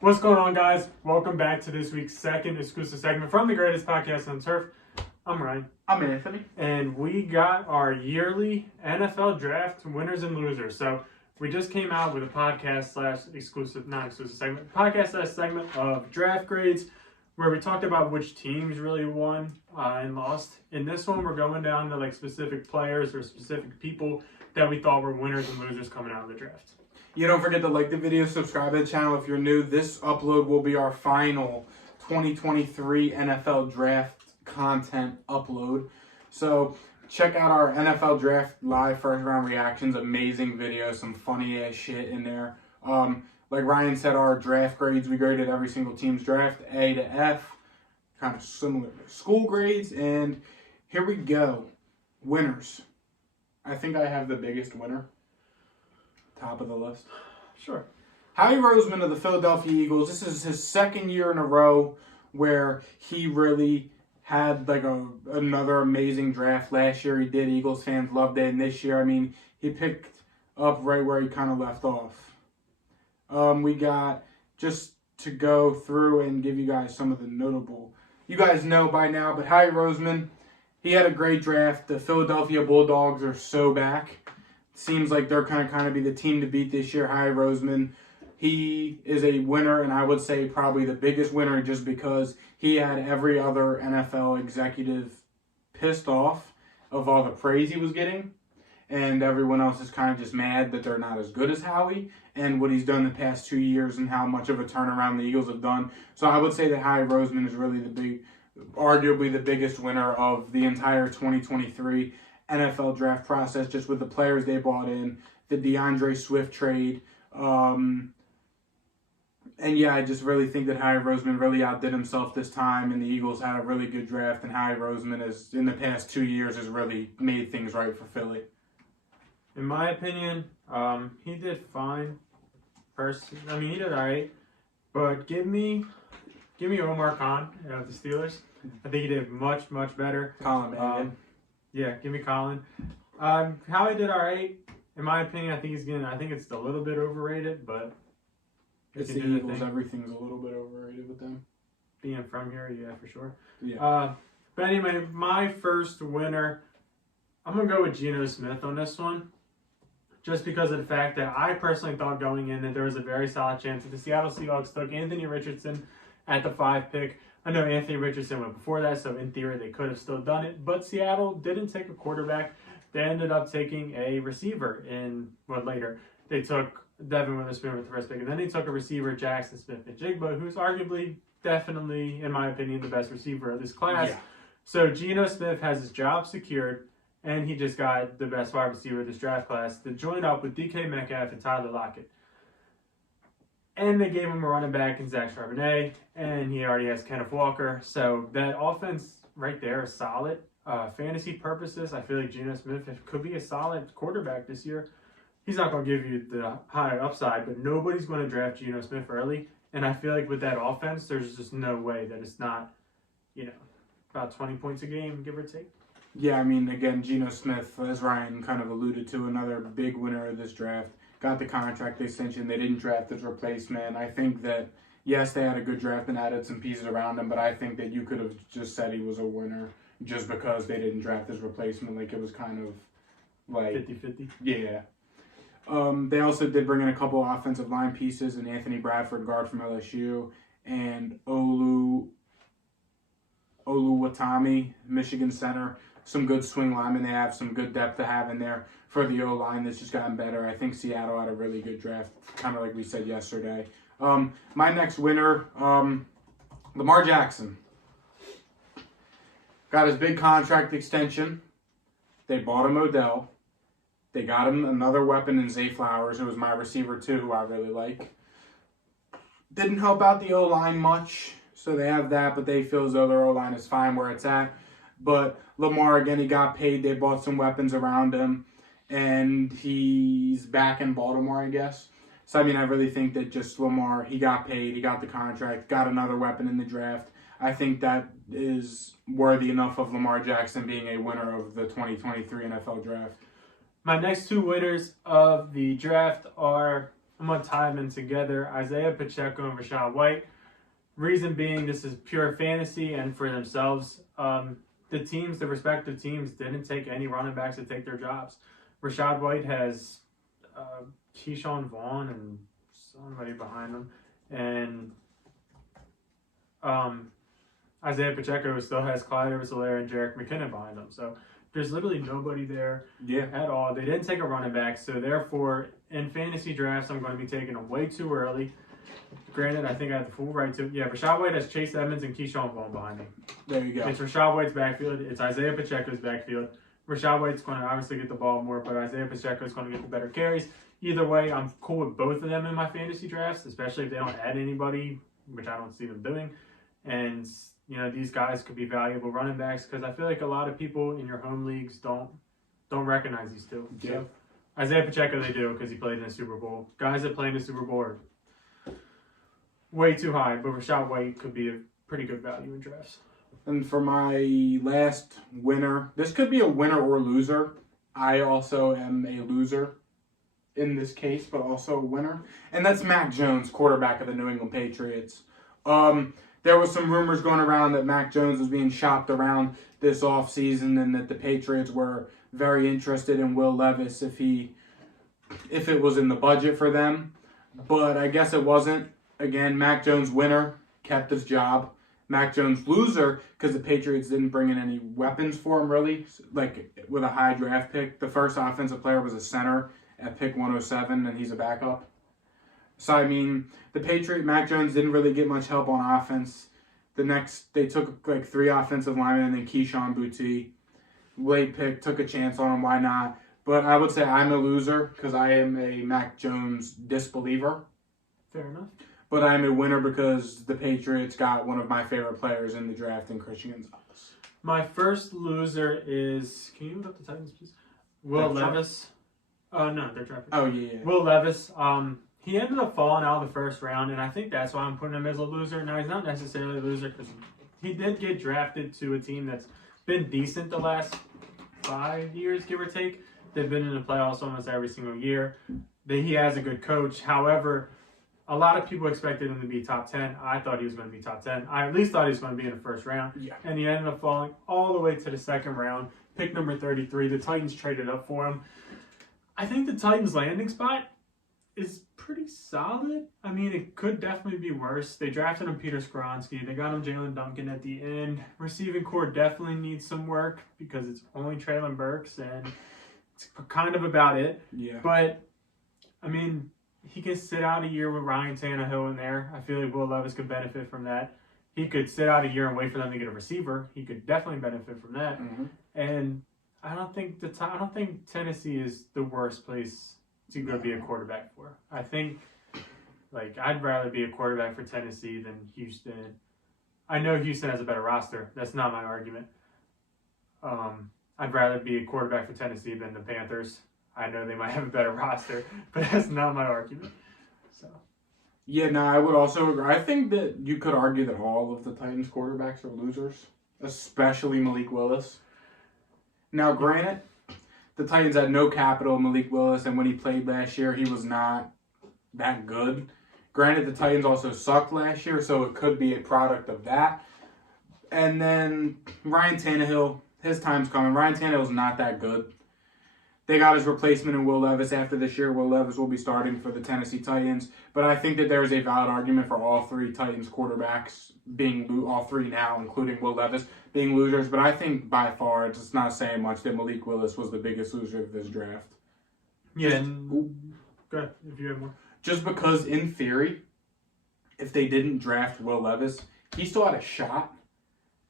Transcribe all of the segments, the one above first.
What's going on, guys? Welcome back to this week's second exclusive segment from the greatest podcast on turf. I'm Ryan. I'm Anthony. And we got our yearly NFL draft winners and losers. So we just came out with a podcast segment of draft grades where we talked about which teams really won and lost. In this one, we're going down to like specific players or specific people that we thought were winners and losers coming out of the draft. You don't forget to like the video, subscribe to the channel if you're new. This upload will be our final 2023 NFL draft content upload. So check out our NFL draft live first round reactions. Amazing video, some funny ass shit in there. Like Ryan said, our draft grades, we graded every single team's draft, A to F, kind of similar to school grades. And here we go. Winners. I think I have the biggest winner. Top of the list. Sure. Howie Roseman of the Philadelphia Eagles. This is his second year in a row where he really had like another amazing draft. Last year he did. Eagles fans loved it. And this year, I mean, he picked up right where he kind of left off. We got, just to go through and give you guys some of the notable, you guys know by now, but Howie Roseman, he had a great draft. The Philadelphia Bulldogs are so back. Seems like they're kind of be the team to beat this year. Howie Roseman, he is a winner, and I would say probably the biggest winner just because he had every other NFL executive pissed off of all the praise he was getting, and everyone else is kind of just mad that they're not as good as Howie and what he's done the past 2 years and how much of a turnaround the Eagles have done. So I would say that Howie Roseman is really arguably the biggest winner of the entire 2023 NFL draft process, just with the players they bought in, the DeAndre Swift trade. And yeah, I just really think that Howie Roseman really outdid himself this time, and the Eagles had a really good draft, and Howie Roseman is, in the past 2 years, has really made things right for Philly. In my opinion, he did fine. He did all right. But give me Omar Khan of the Steelers. I think he did much, much better. Colin Mangan. Yeah, give me Colin. Howie did all right. In my opinion, I think it's a little bit overrated, but It's the Eagles. Everything's a little bit overrated with them. Being from here, yeah, for sure. Yeah. But anyway, my first winner, I'm going to go with Geno Smith on this one. Just because of the fact that I personally thought going in that there was a very solid chance that the Seattle Seahawks took Anthony Richardson at the 5 pick. I know Anthony Richardson went before that, so in theory they could have still done it. But Seattle didn't take a quarterback. They ended up taking a receiver later. They took Devin Witherspoon with the first pick, and then they took a receiver, Jackson Smith-Njigba, who's arguably, definitely, in my opinion, the best receiver of this class. Yeah. So Geno Smith has his job secured, and he just got the best wide receiver of this draft class to join up with DK Metcalf and Tyler Lockett. And they gave him a running back in Zach Charbonnet, and he already has Kenneth Walker. So that offense right there is solid. Fantasy purposes, I feel like Geno Smith could be a solid quarterback this year. He's not going to give you the high upside, but nobody's going to draft Geno Smith early. And I feel like with that offense, there's just no way that it's not, about 20 points a game, give or take. Yeah, I mean, again, Geno Smith, as Ryan kind of alluded to, another big winner of this draft. Got the contract extension. They didn't draft his replacement. I think that, yes, they had a good draft and added some pieces around him, but I think that you could have just said he was a winner just because they didn't draft his replacement. Like, it was kind of like 50-50. Yeah. They also did bring in a couple offensive line pieces, and Anthony Bradford, guard from LSU, and Oluwatimi, Michigan center. Some good swing linemen. They have some good depth to have in there for the O-line that's just gotten better. I think Seattle had a really good draft, kind of like we said yesterday. My next winner, Lamar Jackson. Got his big contract extension. They bought him Odell. They got him another weapon in Zay Flowers, who was my receiver too, who I really like. Didn't help out the O-line much, so they have that, but they feel as though their O-line is fine where it's at. But Lamar, again, he got paid. They bought some weapons around him, and he's back in Baltimore, I guess. So, I mean, I really think that just Lamar, he got paid, he got the contract, got another weapon in the draft. I think that is worthy enough of Lamar Jackson being a winner of the 2023 NFL draft. My next two winners of the draft are I'm going to tie them in together. Isaiah Pacheco and Rachaad White. Reason being, this is pure fantasy and for themselves. The respective teams, didn't take any running backs to take their jobs. Rachaad White has Keyshawn Vaughn and somebody behind him. And Isaiah Pacheco still has Clyde Edwards-Helaire and Jerick McKinnon behind him. So there's literally nobody there at all. They didn't take a running back. So therefore, in fantasy drafts, I'm going to be taking them way too early. Granted, I think I have the full right to. Yeah, Rachaad White has Chase Edmonds and Keyshawn Vaughn behind him. There you go. It's Rachaad White's backfield. It's Isaiah Pacheco's backfield. Rachaad White's going to obviously get the ball more, but Isaiah Pacheco is going to get the better carries. Either way, I'm cool with both of them in my fantasy drafts, especially if they don't add anybody, which I don't see them doing. And, these guys could be valuable running backs because I feel like a lot of people in your home leagues don't recognize these two. Yeah. So Isaiah Pacheco, they do because he played in the Super Bowl. Guys that play in the Super Bowl are way too high, but Rachaad White could be a pretty good value in drafts. And for my last winner, this could be a winner or loser. I also am a loser in this case, but also a winner. And that's Mac Jones, quarterback of the New England Patriots. There was some rumors going around that Mac Jones was being shopped around this offseason and that the Patriots were very interested in Will Levis if it was in the budget for them. But I guess it wasn't. Again, Mac Jones winner, kept his job. Mac Jones loser because the Patriots didn't bring in any weapons for him really, like with a high draft pick. The first offensive player was a center at pick 107 and he's a backup. So the Mac Jones didn't really get much help on offense. They took like 3 offensive linemen and then Keyshawn Boutte. Late pick, took a chance on him, why not? But I would say I'm a loser because I am a Mac Jones disbeliever. Fair enough. But I'm a winner because the Patriots got one of my favorite players in the draft in Christian Gonzalez. My first loser is... Can you look up the Titans, please? Will Levis. Oh, no, they're drafting. Oh, yeah. Will Levis. He ended up falling out of the first round, and I think that's why I'm putting him as a loser. Now, he's not necessarily a loser because he did get drafted to a team that's been decent the last 5 years, give or take. They've been in the playoffs almost every single year. He has a good coach. However, a lot of people expected him to be top 10. I thought he was going to be top 10. I at least thought he was going to be in the first round. Yeah. And he ended up falling all the way to the second round. Pick number 33. The Titans traded up for him. I think the Titans' landing spot is pretty solid. It could definitely be worse. They drafted him Peter Skoronski. They got him Jalen Duncan at the end. Receiving core definitely needs some work because it's only Traylon Burks, and it's kind of about it. Yeah. But, he can sit out a year with Ryan Tannehill in there. I feel like Will Levis could benefit from that. He could sit out a year and wait for them to get a receiver. He could definitely benefit from that. Mm-hmm. And I don't think Tennessee is the worst place to go be a quarterback for. I think I'd rather be a quarterback for Tennessee than Houston. I know Houston has a better roster. That's not my argument. I'd rather be a quarterback for Tennessee than the Panthers. I know they might have a better roster, but that's not my argument. So. Yeah, no, I would also agree. I think that you could argue that all of the Titans quarterbacks are losers, especially Malik Willis. Now, granted, the Titans had no capital, Malik Willis, and when he played last year, he was not that good. Granted, the Titans also sucked last year, so it could be a product of that. And then Ryan Tannehill, his time's coming. Ryan Tannehill's not that good. They got his replacement in Will Levis after this year. Will Levis will be starting for the Tennessee Titans. But I think that there is a valid argument for all 3 Titans quarterbacks all 3 now, including Will Levis, being losers. But I think by far, it's not saying much that Malik Willis was the biggest loser of this draft. Yeah. Go ahead, if you have more. Just because, in theory, if they didn't draft Will Levis, he still had a shot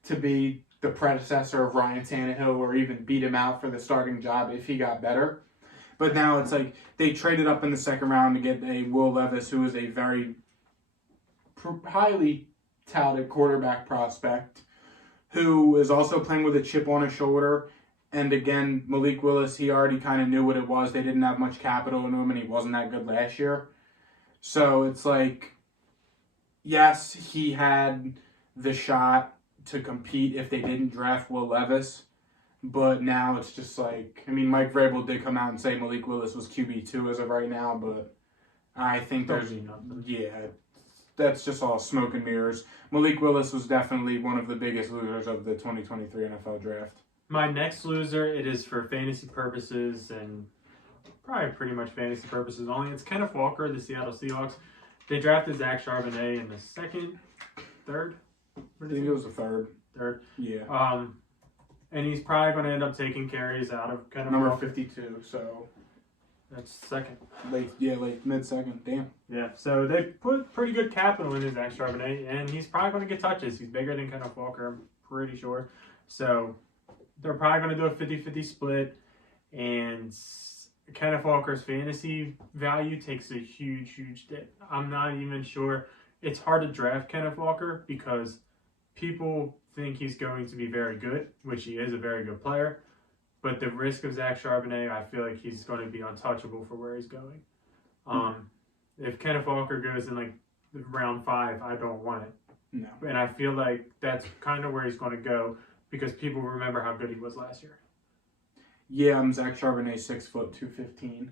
to be the predecessor of Ryan Tannehill or even beat him out for the starting job if he got better. But now it's like they traded up in the second round to get a Will Levis, who is a very highly touted quarterback prospect, who is also playing with a chip on his shoulder. And again, Malik Willis, he already kind of knew what it was. They didn't have much capital in him, and he wasn't that good last year. So it's like, yes, he had the shot to compete if they didn't draft Will Levis. But now it's just like, Mike Vrabel did come out and say Malik Willis was QB2 as of right now, but I think Don't there's mean nothing. that's just all smoke and mirrors. Malik Willis was definitely one of the biggest losers of the 2023 NFL draft. My next loser, it is for fantasy purposes and probably pretty much fantasy purposes only. It's Kenneth Walker, the Seattle Seahawks. They drafted Zach Charbonnet in the third. I think it was the third. Third. Yeah. And he's probably going to end up taking carries out of Kenneth Number Walker. 52. So That's second. late mid-second. Damn. Yeah, so they put pretty good capital in his Zach Charbonnet, and he's probably going to get touches. He's bigger than Kenneth Walker, I'm pretty sure. So they're probably going to do a 50-50 split, and Kenneth Walker's fantasy value takes a huge, huge dip. I'm not even sure. It's hard to draft Kenneth Walker because people think he's going to be very good, which he is a very good player. But the risk of Zach Charbonnet, I feel like he's going to be untouchable for where he's going. If Kenneth Walker goes in like round 5, I don't want it. No. And I feel like that's kind of where he's going to go because people remember how good he was last year. Yeah, I'm Zach Charbonnet, 6 foot 215.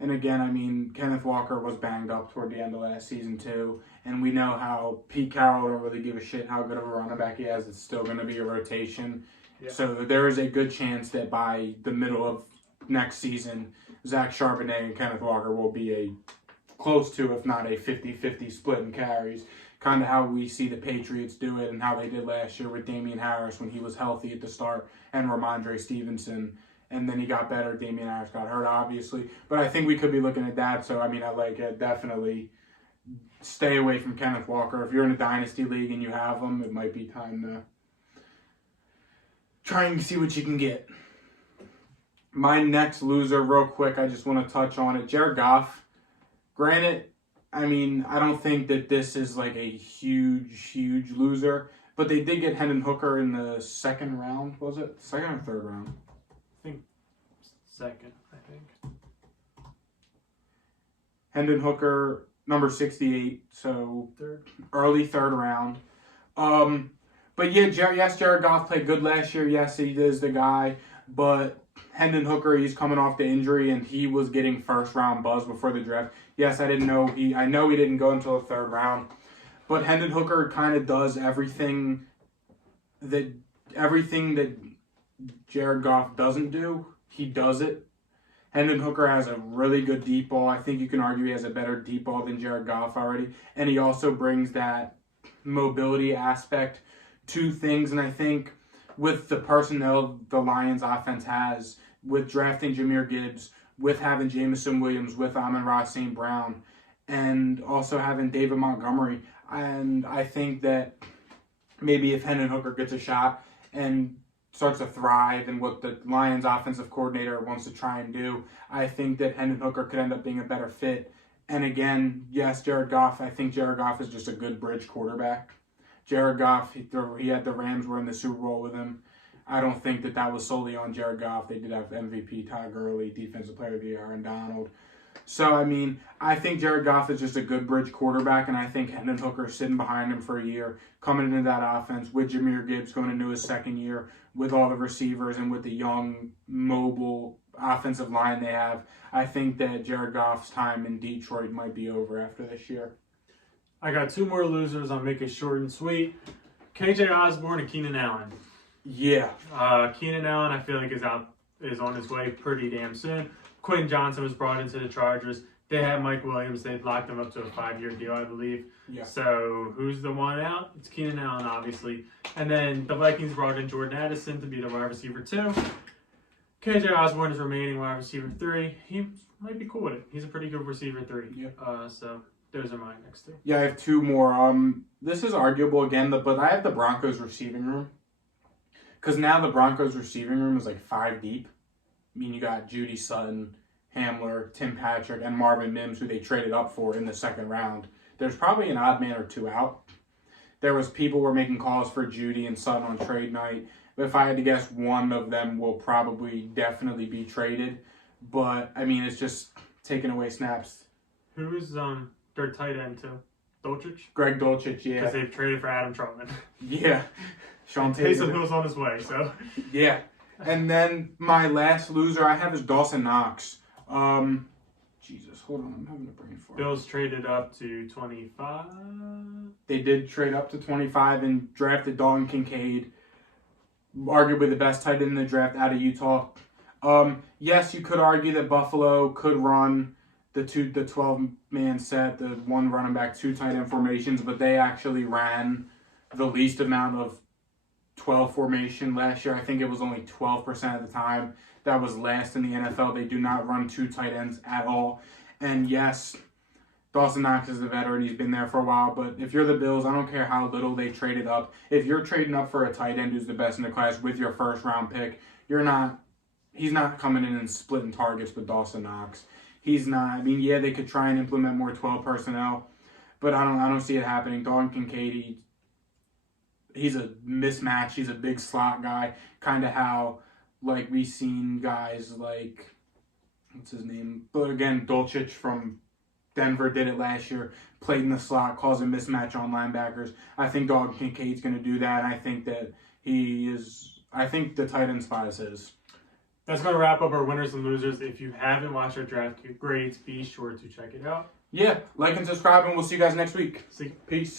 And again, I mean, Kenneth Walker was banged up toward the end of last season too, and we know how Pete Carroll don't really give a shit how good of a running back he has. It's still going to be a rotation. Yeah. So there is a good chance that by the middle of next season, Zach Charbonnet and Kenneth Walker will be a close to, if not a 50-50 split in carries. Kind of how we see the Patriots do it and how they did last year with Damian Harris when he was healthy at the start and Ramondre Stevenson. And then he got better. Damian Harris got hurt, obviously. But I think we could be looking at that. So, I mean, I like it. Definitely stay away from Kenneth Walker. If you're in a dynasty league and you have him, it might be time to try and see what you can get. My next loser, real quick, I just want to touch on it. Jared Goff. Granted, I mean, I don't think that this is like a huge, huge loser. But they did get Hendon Hooker in the second round, was it? Second or third round? Second, I think. Hendon Hooker, number 68, so early third round. But yeah, Jared Goff played good last year. Yes, he is the guy. But Hendon Hooker, he's coming off the injury, and he was getting first round buzz before the draft. Yes, I know he didn't go until the third round. But Hendon Hooker kind of does everything that Jared Goff doesn't do. He does it. Hendon Hooker has a really good deep ball. I think you can argue he has a better deep ball than Jared Goff already. And he also brings that mobility aspect to things. And I think with the personnel the Lions offense has, with drafting Jahmyr Gibbs, with having Jameson Williams, with Amon-Ra St. Brown, and also having David Montgomery, and I think that maybe if Hendon Hooker gets a shot and starts to thrive and what the Lions offensive coordinator wants to try and do, I think that Hendon Hooker could end up being a better fit. And again, yes, Jared Goff, I think Jared Goff is just a good bridge quarterback. Jared Goff, he had the Rams were in the Super Bowl with him. I don't think that was solely on Jared Goff. They did have MVP Todd Gurley, Defensive Player of the Year, Aaron Donald. So, I mean, I think Jared Goff is just a good bridge quarterback, and I think Hendon Hooker sitting behind him for a year, coming into that offense with Jahmyr Gibbs going into his second year, with all the receivers and with the young, mobile offensive line they have. I think that Jared Goff's time in Detroit might be over after this year. I got 2 more losers. I'll make it short and sweet. KJ Osborne and Keenan Allen. Yeah. Keenan Allen, I feel like is on his way pretty damn soon. Quentin Johnson was brought into the Chargers. They had Mike Williams. They locked him up to a 5-year deal, I believe. Yeah. So who's the one out? It's Keenan Allen, obviously. And then the Vikings brought in Jordan Addison to be the wide receiver 2. KJ Osborne is remaining wide receiver 3. He might be cool with it. He's a pretty good receiver 3. Yeah. So those are my next 2. Yeah, I have 2 more. This is arguable again, but I have the Broncos receiving room. Because now the Broncos receiving room is like 5 deep. I mean, you got Judy Sutton, Hamler, Tim Patrick, and Marvin Mims, who they traded up for in the second round. There's probably an odd man or 2 out. People were making calls for Judy and Sutton on trade night. But if I had to guess, one of them will probably definitely be traded. But, I mean, it's just taking away snaps. Who's their tight end, too? Dolchich? Greg Dolchich, yeah. Because they've traded for Adam Trautman. Yeah. Sean Taysom Hill's on his way, so. Yeah. And then my last loser I have is Dawson Knox. Jesus, hold on, I'm having a brain fart. Bills traded up to 25. They did trade up to 25 and drafted Dalton Kincaid, arguably the best tight end in the draft out of Utah. Yes, you could argue that Buffalo could run the 12-man set, the one running back, two tight end formations, but they actually ran the least amount of 12 formation last year. I think it was only 12% of the time. That was last in the NFL. They do not run two tight ends at all. And yes, Dawson Knox is a veteran. He's been there for a while. But if you're the Bills, I don't care how little they traded up. If you're trading up for a tight end who's the best in the class with your first-round pick, he's not coming in and splitting targets with Dawson Knox. He's not. I mean, yeah, they could try and implement more 12 personnel, but I don't see it happening. Dalton Kincaid, he's a mismatch. He's a big slot guy, kind of how like we've seen guys like what's his name? But again, Dulcich from Denver did it last year. Played in the slot, caused a mismatch on linebackers. I think Dalton Kincaid's going to do that. And I think that he is. I think the tight end spot is his. That's going to wrap up our winners and losers. If you haven't watched our draft grades, be sure to check it out. Yeah, like and subscribe, and we'll see you guys next week. See you. Peace.